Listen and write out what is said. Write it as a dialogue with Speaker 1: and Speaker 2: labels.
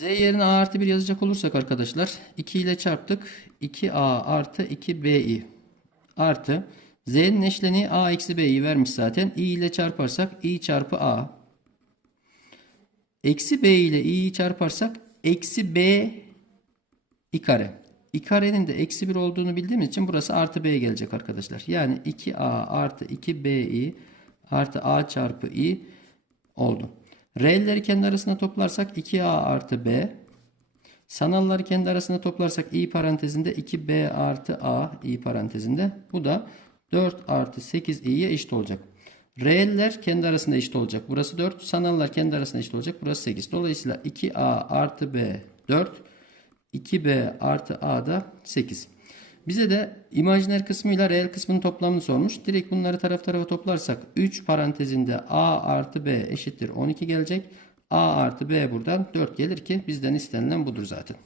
Speaker 1: Z yerine A artı 1 yazacak olursak arkadaşlar 2 ile çarptık. 2A artı 2BI artı Z'nin eşleniği A eksi B'yi vermiş zaten. I ile çarparsak I çarpı A. Eksi B ile i'yi çarparsak eksi B i kare. i karenin de eksi 1 olduğunu bildiğimiz için burası artı b gelecek arkadaşlar. Yani 2a artı 2bi artı a çarpı i oldu. R'leri kendi arasına toplarsak 2a artı b. Sanalları kendi arasına toplarsak i parantezinde 2b artı a i parantezinde. Bu da 4 artı 8 i'ye eşit olacak. Reeller kendi arasında eşit olacak. Burası 4. Sanallar kendi arasında eşit olacak. Burası 8. Dolayısıyla 2a artı b 4. 2b artı a da 8. Bize de imajiner kısmıyla reel kısmının toplamını sormuş. Direkt bunları taraf tarafa toplarsak 3 parantezinde a artı b eşittir 12 gelecek. a artı b buradan 4 gelir ki bizden istenilen budur zaten.